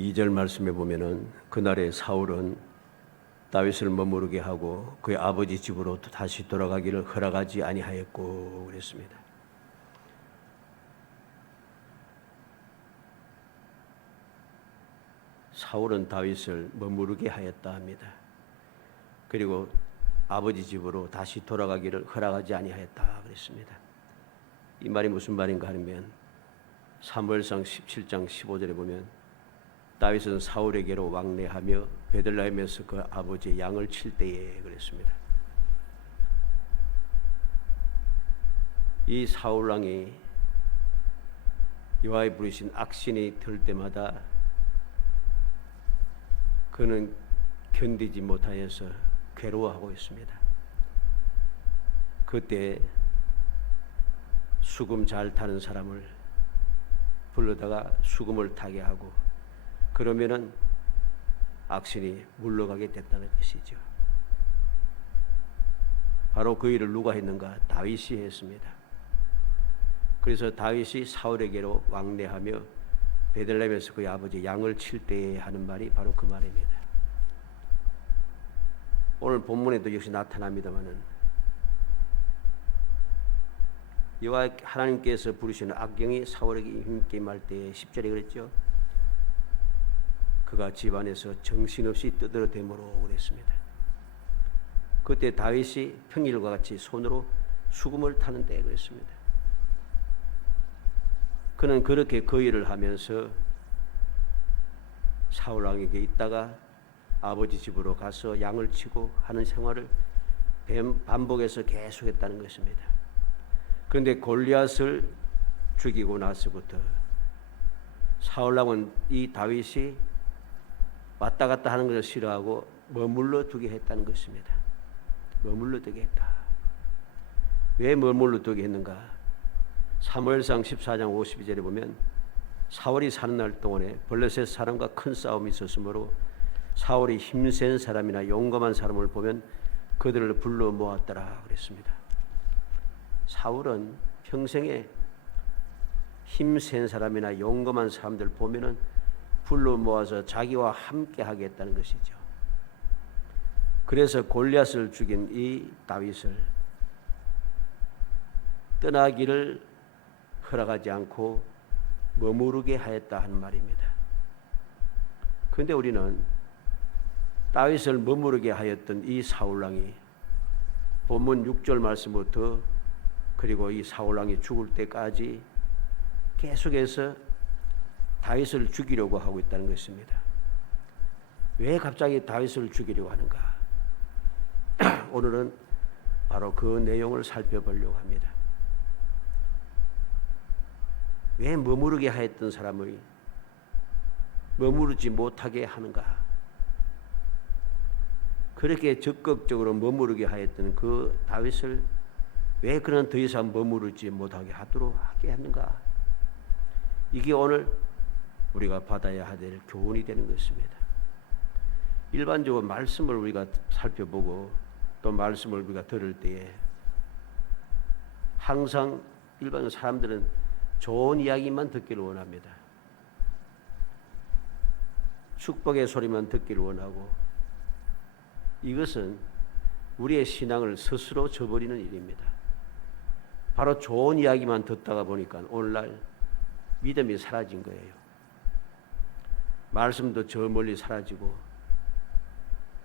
2절 말씀에 보면은 그날에 사울은 다윗을 머무르게 하고 그의 아버지 집으로 다시 돌아가기를 허락하지 아니하였고 그랬습니다. 사울은 다윗을 머무르게 하였다 합니다. 그리고 아버지 집으로 다시 돌아가기를 허락하지 아니하였다 그랬습니다. 이 말이 무슨 말인가 하면 사무엘상 17장 15절에 보면 다윗은 사울에게로 왕래하며 베들레헴에서 그 아버지의 양을 칠 때에 그랬습니다. 이 사울 왕이 여호와의 부르신 악신이 들 때마다 그는 견디지 못하여서 괴로워하고 있습니다. 그때 수금 잘 타는 사람을 불러다가 수금을 타게 하고 그러면은 악신이 물러가게 됐다는 것이죠. 바로 그 일을 누가 했는가? 다윗이 했습니다. 그래서 다윗이 사울에게로 왕래하며 베들레헴에서 그의 아버지 양을 칠 때에 하는 말이 바로 그 말입니다. 오늘 본문에도 역시 나타납니다마는 여호와 하나님께서 부르시는 악령이 사울에게 힘있게 임할 때에 10절에 그랬죠. 그가 집안에서 정신없이 떠들어대므로 그랬습니다. 그때 다윗이 평일과 같이 손으로 수금을 타는데 그랬습니다. 그는 그렇게 그 일을 하면서 사울 왕에게 있다가 아버지 집으로 가서 양을 치고 하는 생활을 반복해서 계속했다는 것입니다. 그런데 골리앗을 죽이고 나서부터 사울 왕은 이 다윗이 왔다 갔다 하는 것을 싫어하고 머물러 두게 했다는 것입니다. 머물러 두게 했다. 왜 머물러 두게 했는가? 사무엘상 14장 52절에 보면 사울이 사는 날 동안에 블레셋 사람과 큰 싸움이 있었으므로 사울이 힘센 사람이나 용감한 사람을 보면 그들을 불러 모았더라 그랬습니다. 사울은 평생에 힘센 사람이나 용감한 사람들 보면은 불러 모아서 자기와 함께 하겠다는 것이죠. 그래서 골리앗을 죽인 이 다윗을 떠나기를 허락하지 않고 머무르게 하였다 하는 말입니다. 그런데 우리는 다윗을 머무르게 하였던 이 사울왕이 본문 6절 말씀부터 그리고 이 사울왕이 죽을 때까지 계속해서 다윗을 죽이려고 하고 있다는 것입니다. 왜 갑자기 다윗을 죽이려고 하는가? 오늘은 바로 그 내용을 살펴보려고 합니다. 왜 머무르게 하였던 사람을 머무르지 못하게 하는가? 그렇게 적극적으로 머무르게 하였던 그 다윗을 왜 그는 더 이상 머무르지 못하게 하게 했는가? 이게 오늘 우리가 받아야 될 교훈이 되는 것입니다. 일반적으로 말씀을 우리가 살펴보고 또 말씀을 우리가 들을 때에 항상 일반 사람들은 좋은 이야기만 듣기를 원합니다. 축복의 소리만 듣기를 원하고 이것은 우리의 신앙을 스스로 저버리는 일입니다. 바로 좋은 이야기만 듣다가 보니까 오늘날 믿음이 사라진 거예요. 말씀도 저 멀리 사라지고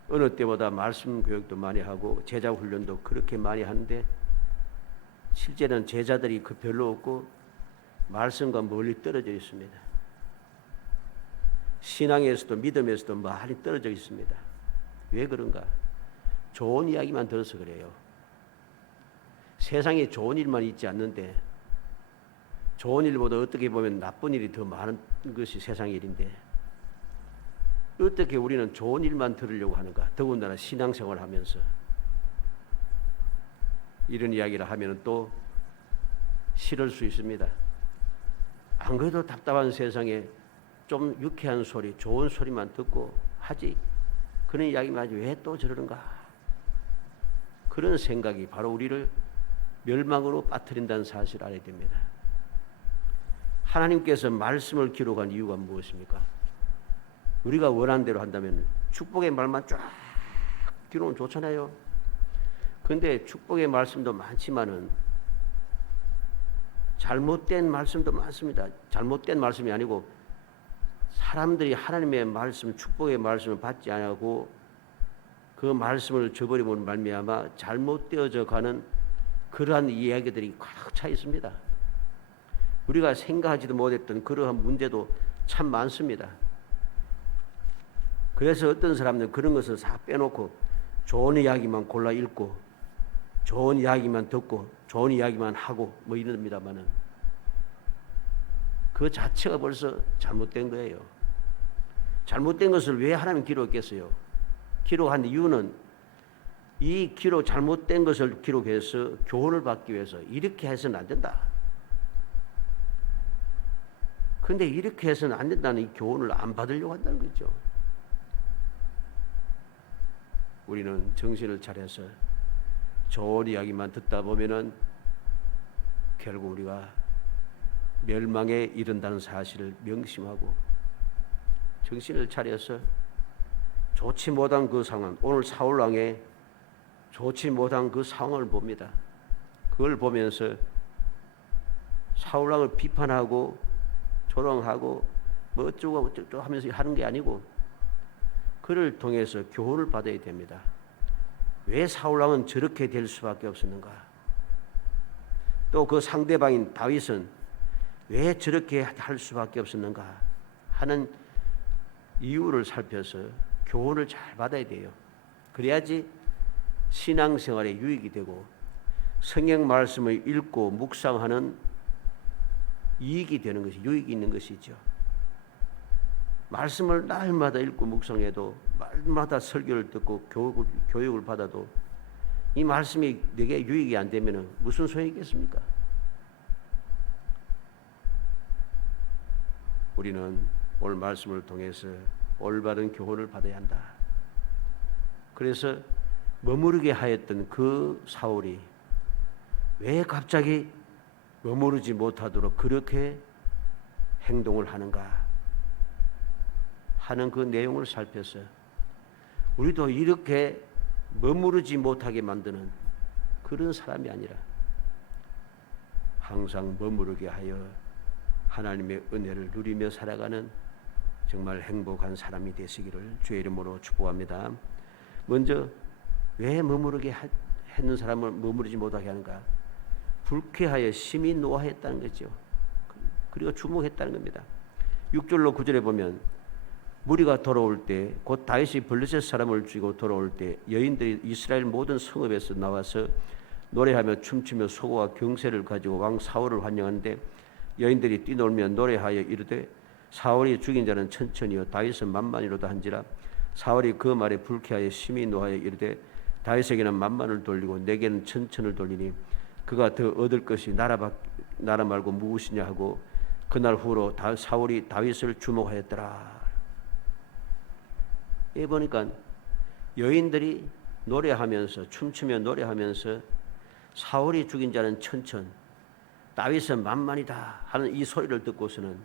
어느 때보다 말씀 교육도 많이 하고 제자 훈련도 그렇게 많이 하는데 실제는 제자들이 별로 없고 말씀과 멀리 떨어져 있습니다. 신앙에서도 믿음에서도 많이 떨어져 있습니다. 왜 그런가? 좋은 이야기만 들어서 그래요. 세상에 좋은 일만 있지 않는데 좋은 일보다 어떻게 보면 나쁜 일이 더 많은 것이 세상 일인데 어떻게 우리는 좋은 일만 들으려고 하는가? 더군다나 신앙생활을 하면서 이런 이야기를 하면 또 싫을 수 있습니다. 안 그래도 답답한 세상에 좀 유쾌한 소리, 좋은 소리만 듣고 하지 그런 이야기만 하지 왜 또 저러는가? 그런 생각이 바로 우리를 멸망으로 빠뜨린다는 사실을 알아야 됩니다. 하나님께서 말씀을 기록한 이유가 무엇입니까? 우리가 원하는 대로 한다면 축복의 말만 쫙 기록은 좋잖아요. 그런데 축복의 말씀도 많지만은 잘못된 말씀도 많습니다. 잘못된 말씀이 아니고 사람들이 하나님의 말씀, 축복의 말씀을 받지 않고 그 말씀을 저버리면 말미암아 잘못되어져 가는 그러한 이야기들이 꽉 차 있습니다. 우리가 생각하지도 못했던 그러한 문제도 참 많습니다. 그래서 어떤 사람들은 그런 것을 다 빼놓고 좋은 이야기만 골라 읽고 좋은 이야기만 듣고 좋은 이야기만 하고 뭐 이럽니다만은 그 자체가 벌써 잘못된 거예요. 잘못된 것을 왜 하나님 기록했겠어요? 기록한 이유는 이 기록 잘못된 것을 기록해서 교훈을 받기 위해서 이렇게 해서는 안 된다. 그런데 이렇게 해서는 안 된다는 이 교훈을 안 받으려고 한다는 거죠. 우리는 정신을 차려서 좋은 이야기만 듣다 보면은 결국 우리가 멸망에 이른다는 사실을 명심하고 정신을 차려서 좋지 못한 그 상황, 오늘 사울왕의 좋지 못한 그 상황을 봅니다. 그걸 보면서 사울왕을 비판하고 조롱하고 뭐 어쩌고 저쩌고 하면서 하는 게 아니고 그를 통해서 교훈을 받아야 됩니다. 왜 사울왕은 저렇게 될 수밖에 없었는가? 또 그 상대방인 다윗은 왜 저렇게 할 수밖에 없었는가 하는 이유를 살펴서 교훈을 잘 받아야 돼요. 그래야지 신앙생활에 유익이 되고 성경 말씀을 읽고 묵상하는 이익이 되는 것이 유익이 있는 것이죠. 말씀을 날마다 읽고 묵상해도 날마다 설교를 듣고 교육을 받아도 이 말씀이 내게 유익이 안 되면 무슨 소용이 있겠습니까? 우리는 오늘 말씀을 통해서 올바른 교훈을 받아야 한다. 그래서 머무르게 하였던 그 사울이 왜 갑자기 머무르지 못하도록 그렇게 행동을 하는가 하는 그 내용을 살펴서 우리도 이렇게 머무르지 못하게 만드는 그런 사람이 아니라 항상 머무르게 하여 하나님의 은혜를 누리며 살아가는 정말 행복한 사람이 되시기를 주의 이름으로 축복합니다. 먼저 왜 머무르게 했는 사람을 머무르지 못하게 하는가? 불쾌하여 심히 노하였다는 거죠. 그리고 주목했다는 겁니다. 6절로 9절에 보면 무리가 돌아올 때 곧 다윗이 블레셋 사람을 죽이고 돌아올 때 여인들이 이스라엘 모든 성읍에서 나와서 노래하며 춤추며 소고와 경세를 가지고 왕 사울을 환영하는데 여인들이 뛰놀며 노래하여 이르되 사울이 죽인 자는 천천히요 다윗은 만만이로다 한지라 사울이 그 말에 불쾌하여 심히 노하여 이르되 다윗에게는 만만을 돌리고 내게는 천천을 돌리니 그가 더 얻을 것이 나라 말고 무엇이냐 하고 그날 후로 사울이 다윗을 주목하였더라. 이 보니까 여인들이 노래하면서 춤추며 노래하면서 사울이 죽인 자는 천천 다윗은 만만이다 하는 이 소리를 듣고서는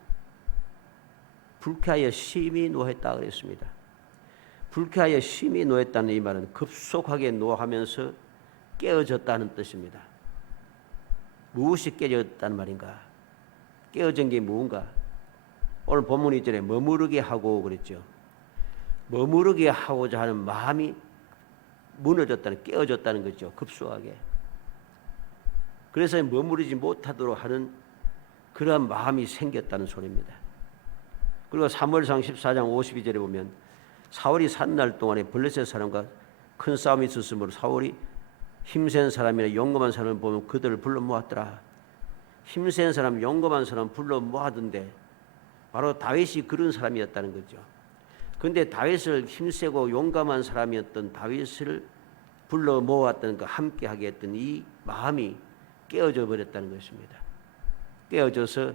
불쾌하여 심히 노했다 그랬습니다. 불쾌하여 심히 노했다는 이 말은 급속하게 노하면서 깨어졌다는 뜻입니다. 무엇이 깨어졌다는 말인가? 깨어진 게 무언가? 오늘 본문 이전에 머무르게 하고 그랬죠. 머무르게 하고자 하는 마음이 무너졌다는, 깨어졌다는 거죠. 급속하게. 그래서 머무르지 못하도록 하는 그러한 마음이 생겼다는 소리입니다. 그리고 사무엘상 14장 52절에 보면 사울이 산 날 동안에 블레셋 사람과 큰 싸움이 있었으므로 사울이 힘센 사람이나 용감한 사람을 보면 그들을 불러 모았더라. 힘센 사람, 용감한 사람 불러 모아던데 바로 다윗이 그런 사람이었다는 거죠. 그런데 다윗을 힘세고 용감한 사람이었던 다윗을 불러 모았던 그 함께하게 했던 이 마음이 깨어져 버렸다는 것입니다. 깨어져서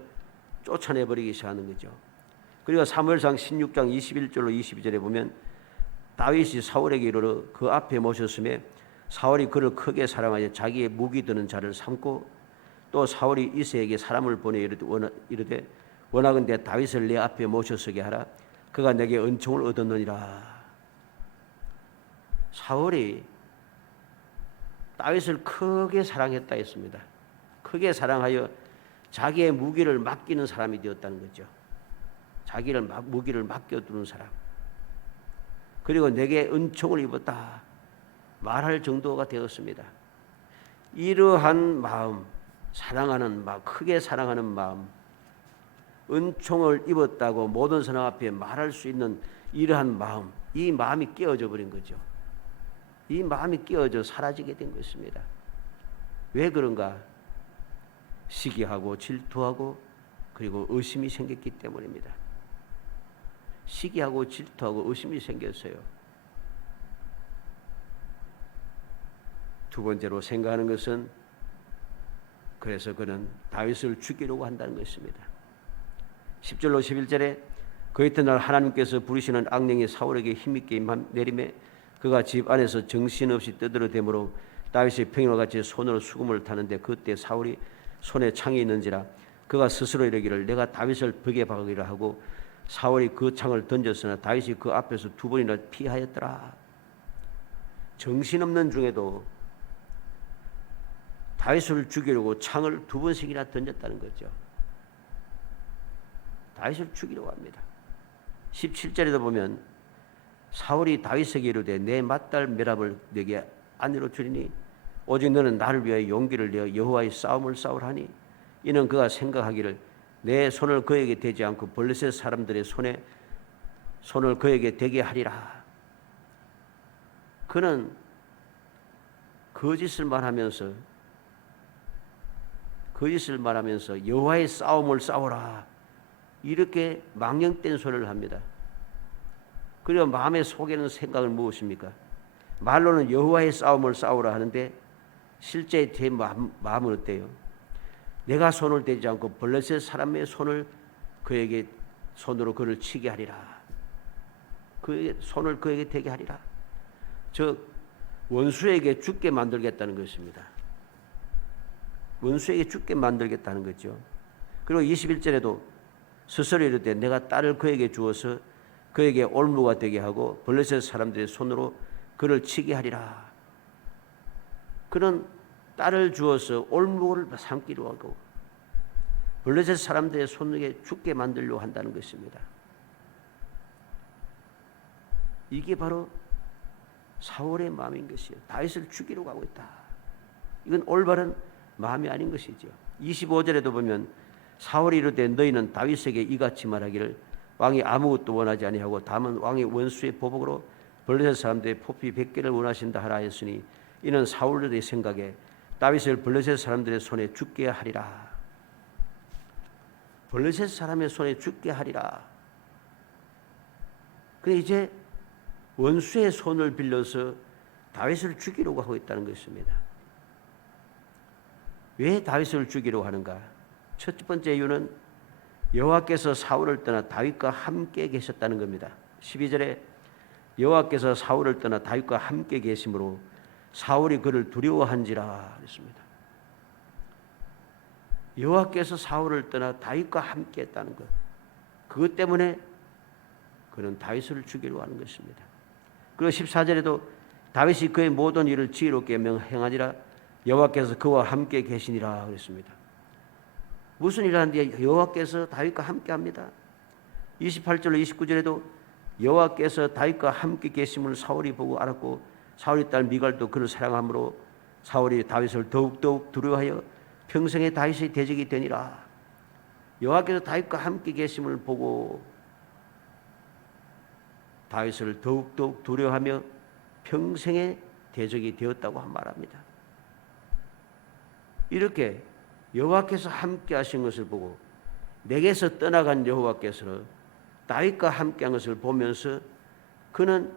쫓아내버리기 시작하는 거죠. 그리고 사무엘상 16장 21절로 22절에 보면 다윗이 사울에게 이르러 그 앞에 모셨음에 사울이 그를 크게 사랑하여 자기의 무기 드는 자를 삼고 또 사울이 이새에게 사람을 보내 이르되 원하건대 다윗을 내 앞에 모셔서게 하라. 그가 내게 은총을 얻었느니라. 사울이 다윗을 크게 사랑했다 했습니다. 크게 사랑하여 자기의 무기를 맡기는 사람이 되었다는 거죠. 자기를 무기를 맡겨두는 사람. 그리고 내게 은총을 입었다 말할 정도가 되었습니다. 이러한 마음, 사랑하는 마음, 크게 사랑하는 마음, 은총을 입었다고 모든 사람 앞에 말할 수 있는 이러한 마음, 이 마음이 깨어져 버린 거죠. 이 마음이 깨어져 사라지게 된 것입니다. 왜 그런가? 시기하고 질투하고 그리고 의심이 생겼기 때문입니다. 시기하고 질투하고 의심이 생겼어요. 두 번째로 생각하는 것은 그래서 그는 다윗을 죽이려고 한다는 것입니다. 10절로 11절에 그 이튿날 하나님께서 부르시는 악령이 사울에게 힘있게 내림에 그가 집 안에서 정신없이 떠들어대므로 다윗이 평일과 같이 손으로 수금을 타는데 그때 사울이 손에 창이 있는지라 그가 스스로 이르기를 내가 다윗을 벽에 박으리라 하고 사울이 그 창을 던졌으나 다윗이 그 앞에서 두 번이나 피하였더라. 정신없는 중에도 다윗을 죽이려고 창을 두 번씩이나 던졌다는 거죠. 다윗을 죽이려고 합니다. 17절에도 보면 사울이 다윗에게 이르되 내 맏딸 메랍을 내게 아내로 주리니 오직 너는 나를 위하여 용기를 내어 여호와의 싸움을 싸우라니 이는 그가 생각하기를 내 손을 그에게 대지 않고 블레셋 사람들의 손을 그에게 대게 하리라. 그는 거짓을 말하면서 여호와의 싸움을 싸우라 이렇게 망령된 소리를 합니다. 그리고 마음의 속에는 생각은 무엇입니까? 말로는 여호와의 싸움을 싸우라 하는데 실제 제 마음은 어때요? 내가 손을 대지 않고 블레셋 사람의 손을 그에게 손으로 그를 치게 하리라. 그의 손을 그에게 대게 하리라. 즉 원수에게 죽게 만들겠다는 것입니다. 원수에게 죽게 만들겠다는 거죠. 그리고 21절에도 스스로 이르되 내가 딸을 그에게 주어서 그에게 올무가 되게 하고 블레셋 사람들의 손으로 그를 치게 하리라. 그는 딸을 주어서 올무를 삼기로 하고 블레셋 사람들의 손에 죽게 만들려고 한다는 것입니다. 이게 바로 사울의 마음인 것이에요. 다윗을 죽이려고 하고 있다. 이건 올바른 마음이 아닌 것이죠. 25절에도 보면 사울이 이르되 너희는 다윗에게 이같이 말하기를 왕이 아무것도 원하지 아니하고 다만 왕의 원수의 보복으로 블레셋 사람들의 포피 100개를 원하신다 하라 했으니 이는 사울의 생각에 다윗을 블레셋 사람들의 손에 죽게 하리라. 블레셋 사람의 손에 죽게 하리라. 그런데 이제 원수의 손을 빌려서 다윗을 죽이려고 하고 있다는 것입니다. 왜 다윗을 죽이려고 하는가? 첫 번째 이유는 여호와께서 사울을 떠나 다윗과 함께 계셨다는 겁니다. 12절에 여호와께서 사울을 떠나 다윗과 함께 계심으로 사울이 그를 두려워한지라 그랬습니다. 여호와께서 사울을 떠나 다윗과 함께 했다는 것. 그것 때문에 그는 다윗을 죽이려고 하는 것입니다. 그리고 14절에도 다윗이 그의 모든 일을 지혜롭게 행하니라 여호와께서 그와 함께 계시니라 그랬습니다. 무슨 일을 하는데 여호와께서 다윗과 함께 합니다. 28절로 29절에도 여호와께서 다윗과 함께 계심을 사울이 보고 알았고 사울의 딸 미갈도 그를 사랑함으로 사울이 다윗을 더욱더욱 두려워하여 평생에 다윗의 대적이 되니라. 여호와께서 다윗과 함께 계심을 보고 다윗을 더욱더욱 두려워하며 평생의 대적이 되었다고 말합니다. 이렇게 여호와께서 함께 하신 것을 보고 내게서 떠나간 여호와께서 다윗과 함께 한 것을 보면서 그는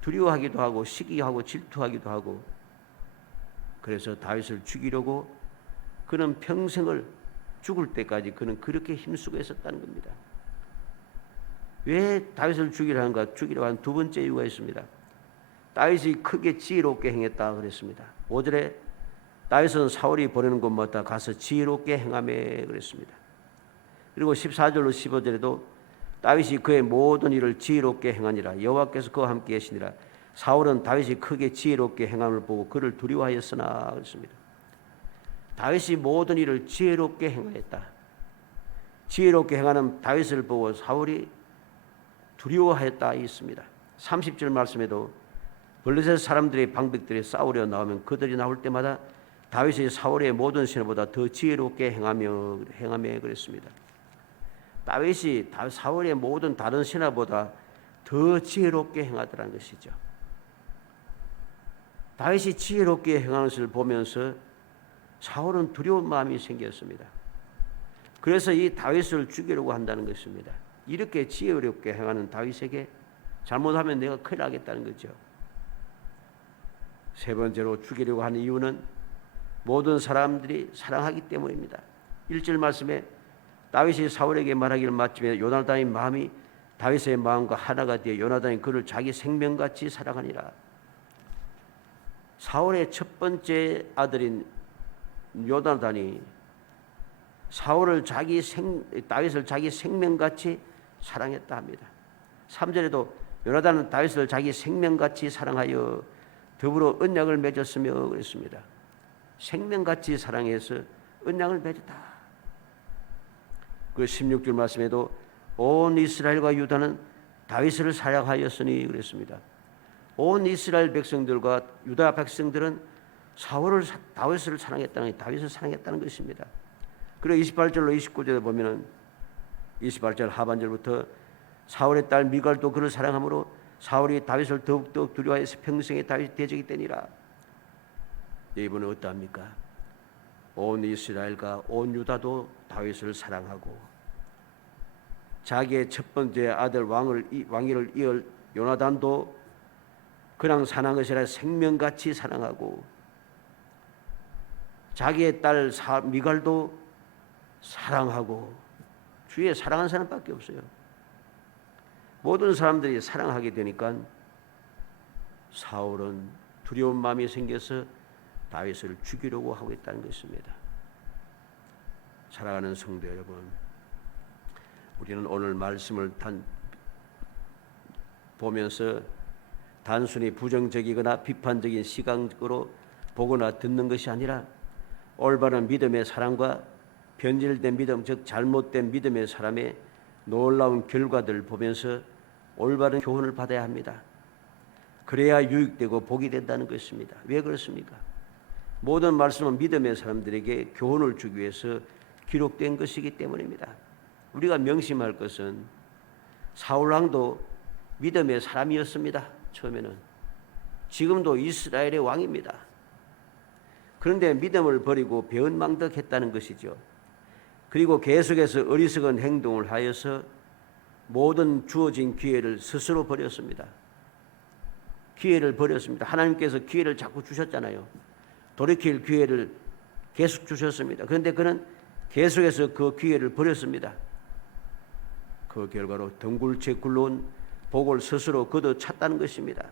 두려워하기도 하고 시기하고 질투하기도 하고 그래서 다윗을 죽이려고 그는 평생을 죽을 때까지 그는 그렇게 힘쓰고 있었다는 겁니다. 왜 다윗을 죽이려 하는가? 죽이려 한 두 번째 이유가 있습니다. 다윗이 크게 지혜롭게 행했다 그랬습니다. 5절에 다윗은 사울이 보내는 곳마다 가서 지혜롭게 행하며 그랬습니다. 그리고 14절로 15절에도 다윗이 그의 모든 일을 지혜롭게 행하니라. 여호와께서 그와 함께 계시니라. 사울은 다윗이 크게 지혜롭게 행함을 보고 그를 두려워하였으나 그렇습니다. 다윗이 모든 일을 지혜롭게 행하였다. 지혜롭게 행하는 다윗을 보고 사울이 두려워하였다 있습니다. 30절 말씀에도 블레셋 사람들의 방백들이 싸우려 나오면 그들이 나올 때마다 다윗이 사울의 모든 신하보다 더 지혜롭게 행하며 그랬습니다. 다윗이 사울의 모든 다른 신하보다 더 지혜롭게 행하더라는 것이죠. 다윗이 지혜롭게 행하는 것을 보면서 사울은 두려운 마음이 생겼습니다. 그래서 이 다윗을 죽이려고 한다는 것입니다. 이렇게 지혜롭게 행하는 다윗에게 잘못하면 내가 큰일 나겠다는 거죠. 세 번째로 죽이려고 하는 이유는 모든 사람들이 사랑하기 때문입니다. 1절 말씀에 다윗이 사울에게 말하기를 마침에 요나단의 마음이 다윗의 마음과 하나가 되어 요나단이 그를 자기 생명같이 사랑하니라. 사울의 첫 번째 아들인 요나단이 다윗을 자기 생명같이 사랑했다 합니다. 3절에도 요나단은 다윗을 자기 생명같이 사랑하여 더불어 언약을 맺었으며 그랬습니다. 생명같이 사랑해서 언약을 맺었다. 그 16절 말씀에도 온 이스라엘과 유다는 다윗을 사랑하였으니 그랬습니다. 온 이스라엘 백성들과 유다 백성들은 다윗을 사랑했다는 것입니다. 그리고 28절로 29절에 보면은 28절 하반절부터 사울의 딸 미갈도 그를 사랑하므로 사울이 다윗을 더욱더 두려워해서 평생에 다윗 대적이 되니라. 이분은 어떠합니까? 온 이스라엘과 온 유다도 다윗을 사랑하고 자기의 첫 번째 아들 왕위를 이을 요나단도 그냥 사랑한 것이 아니라 생명같이 사랑하고 자기의 딸 미갈도 사랑하고 주위에 사랑하는 사람밖에 없어요. 모든 사람들이 사랑하게 되니까 사울은 두려운 마음이 생겨서 다윗을 죽이려고 하고 있다는 것입니다. 사랑하는 성도 여러분, 우리는 오늘 말씀을 보면서 단순히 부정적이거나 비판적인 시각으로 보거나 듣는 것이 아니라 올바른 믿음의 사랑과 변질된 믿음, 즉 잘못된 믿음의 사람의 놀라운 결과들을 보면서 올바른 교훈을 받아야 합니다. 그래야 유익되고 복이 된다는 것입니다. 왜 그렇습니까? 모든 말씀은 믿음의 사람들에게 교훈을 주기 위해서 기록된 것이기 때문입니다. 우리가 명심할 것은 사울왕도 믿음의 사람이었습니다. 처음에는. 지금도 이스라엘의 왕입니다. 그런데 믿음을 버리고 배은망덕했다는 것이죠. 그리고 계속해서 어리석은 행동을 하여서 모든 주어진 기회를 스스로 버렸습니다. 기회를 버렸습니다. 하나님께서 기회를 자꾸 주셨잖아요. 돌이킬 기회를 계속 주셨습니다. 그런데 그는 계속해서 그 기회를 버렸습니다. 그 결과로 덩굴채 굴러온 복을 스스로 거둬 찼다는 것입니다.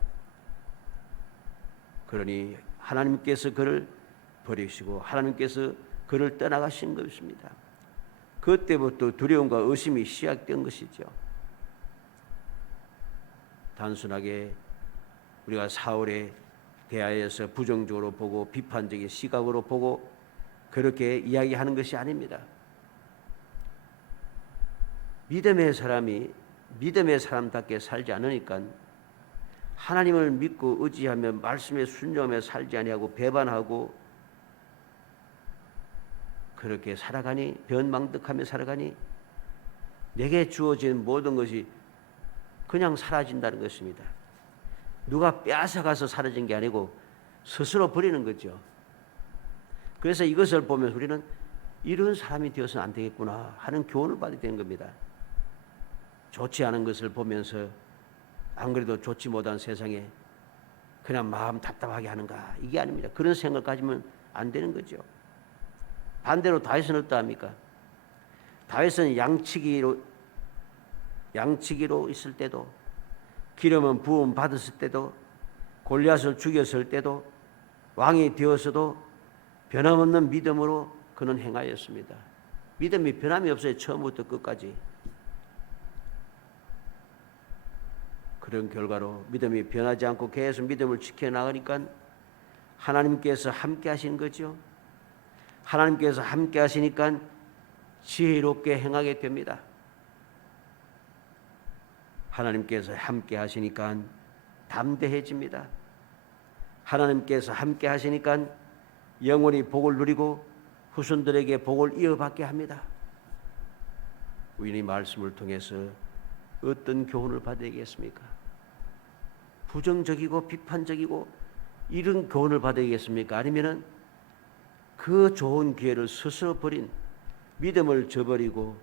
그러니 하나님께서 그를 버리시고 하나님께서 그를 떠나가신 것입니다. 그때부터 두려움과 의심이 시작된 것이죠. 단순하게 우리가 사울에 대하여서 부정적으로 보고 비판적인 시각으로 보고 그렇게 이야기하는 것이 아닙니다. 믿음의 사람이 믿음의 사람답게 살지 않으니까 하나님을 믿고 의지하며 말씀에 순종하며 살지 아니하고 배반하고 그렇게 살아가니 변망덕하며 살아가니 내게 주어진 모든 것이 그냥 사라진다는 것입니다. 누가 빼앗아가서 사라진 게 아니고 스스로 버리는 거죠. 그래서 이것을 보면서 우리는 이런 사람이 되어서는 안 되겠구나 하는 교훈을 받아야 되는 겁니다. 좋지 않은 것을 보면서 안 그래도 좋지 못한 세상에 그냥 마음 답답하게 하는가, 이게 아닙니다. 그런 생각 가지면 안 되는 거죠. 반대로 다윗은 어떠합니까? 다윗은 양치기로 있을 때도, 기름은 부음 받았을 때도, 골리앗을 죽였을 때도, 왕이 되어서도 변함없는 믿음으로 그는 행하였습니다. 믿음이 변함이 없어요. 처음부터 끝까지. 그런 결과로 믿음이 변하지 않고 계속 믿음을 지켜나가니까 하나님께서 함께 하신 거죠. 하나님께서 함께 하시니까 지혜롭게 행하게 됩니다. 하나님께서 함께 하시니까 담대해집니다. 하나님께서 함께 하시니까 영원히 복을 누리고 후손들에게 복을 이어받게 합니다. 우리는 이 말씀을 통해서 어떤 교훈을 받아야겠습니까? 부정적이고 비판적이고 이런 교훈을 받아야겠습니까? 아니면은 그 좋은 기회를 스스로 버린, 믿음을 저버리고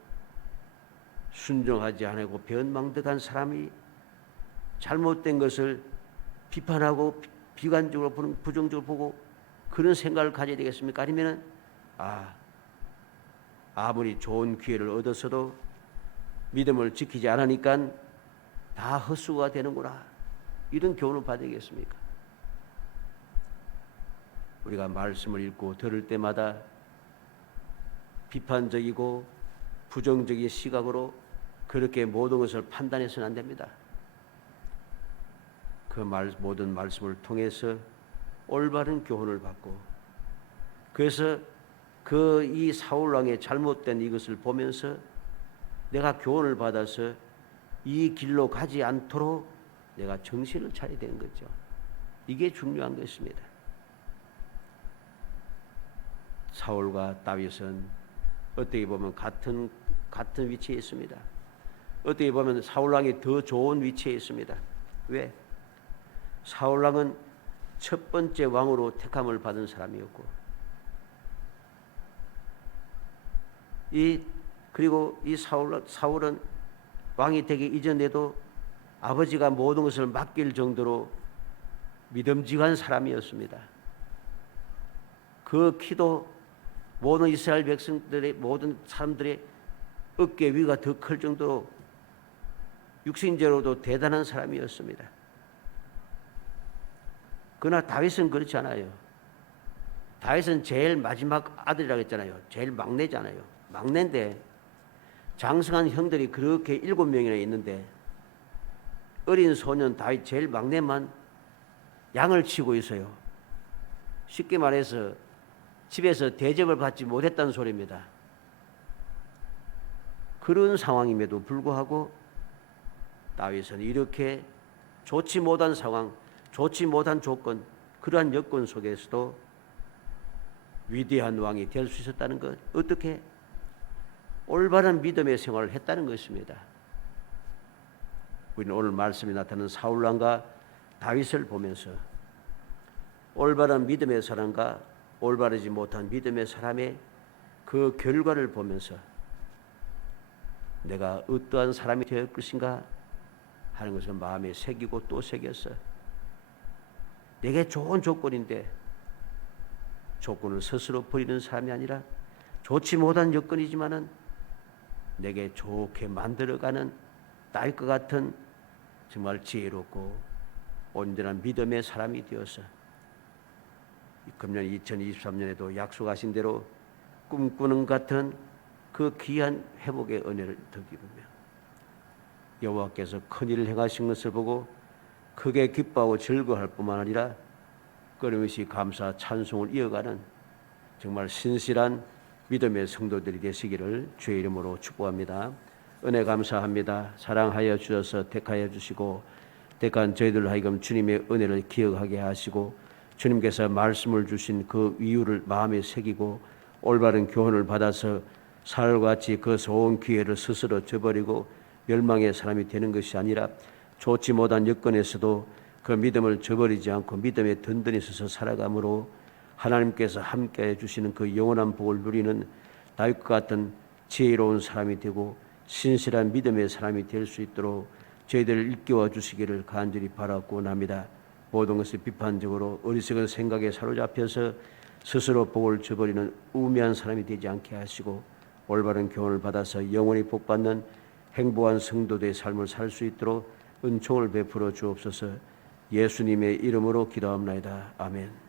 순종하지 않고 변망덕한 사람이 잘못된 것을 비판하고 비관적으로 보는, 부정적으로 보고 그런 생각을 가져야 되겠습니까? 아니면은 아무리 좋은 기회를 얻었어도 믿음을 지키지 않으니까 다 헛수고가 되는구나, 이런 교훈을 받아야겠습니까? 우리가 말씀을 읽고 들을 때마다 비판적이고 부정적인 시각으로 그렇게 모든 것을 판단해서는 안 됩니다. 그 모든 말씀을 통해서 올바른 교훈을 받고, 그래서 이 사울왕의 잘못된 이것을 보면서 내가 교훈을 받아서 이 길로 가지 않도록 내가 정신을 차려야 되는 거죠. 이게 중요한 것입니다. 사울과 다윗은 어떻게 보면 같은 위치에 있습니다. 어떻게 보면 사울왕이 더 좋은 위치에 있습니다. 왜? 사울왕은 첫 번째 왕으로 택함을 받은 사람이었고, 그리고 이 사울은 왕이 되기 이전에도 아버지가 모든 것을 맡길 정도로 믿음직한 사람이었습니다. 그 키도 모든 이스라엘 백성들의 모든 사람들의 어깨 위가 더 클 정도로 육신적으로도 대단한 사람이었습니다. 그러나 다윗은 그렇지 않아요. 다윗은 제일 마지막 아들이라고 했잖아요. 제일 막내잖아요. 막내인데 장성한 형들이 그렇게 7명이나 있는데 어린 소년 다윗 제일 막내만 양을 치고 있어요. 쉽게 말해서 집에서 대접을 받지 못했다는 소리입니다. 그런 상황임에도 불구하고 다윗은 이렇게 좋지 못한 상황, 좋지 못한 조건, 그러한 여건 속에서도 위대한 왕이 될 수 있었다는 것, 어떻게? 올바른 믿음의 생활을 했다는 것입니다. 우리는 오늘 말씀에 나타나는 사울왕과 다윗을 보면서 올바른 믿음의 사람과 올바르지 못한 믿음의 사람의 그 결과를 보면서 내가 어떠한 사람이 될 것인가 하는 것을 마음에 새기고 또 새겼어. 내게 좋은 조건인데 조건을 스스로 버리는 사람이 아니라 좋지 못한 여건이지만은 내게 좋게 만들어가는 다윗과 같은 정말 지혜롭고 온전한 믿음의 사람이 되어서 금년 2023년에도 약속하신 대로 꿈꾸는 같은 그 귀한 회복의 은혜를 덧입으며 여호와께서 큰 일을 행하신 것을 보고 크게 기뻐하고 즐거워할 뿐만 아니라 끊임없이 감사 찬송을 이어가는 정말 신실한 믿음의 성도들이 되시기를 주의 이름으로 축복합니다. 은혜 감사합니다. 사랑하여 주셔서 택하여 주시고 택한 저희들 하여금 주님의 은혜를 기억하게 하시고 주님께서 말씀을 주신 그 이유를 마음에 새기고 올바른 교훈을 받아서 사울같이 그 좋은 기회를 스스로 저버리고 멸망의 사람이 되는 것이 아니라 좋지 못한 여건에서도 그 믿음을 저버리지 않고 믿음에 든든히 서서 살아감으로 하나님께서 함께해 주시는 그 영원한 복을 누리는 다윗과 같은 지혜로운 사람이 되고 신실한 믿음의 사람이 될 수 있도록 저희들을 일깨워 주시기를 간절히 바라고 원합니다. 모든 것을 비판적으로 어리석은 생각에 사로잡혀서 스스로 복을 저버리는 우매한 사람이 되지 않게 하시고 올바른 교훈을 받아서 영원히 복받는 행복한 성도들의 삶을 살 수 있도록 은총을 베풀어 주옵소서. 예수님의 이름으로 기도합나이다. 아멘.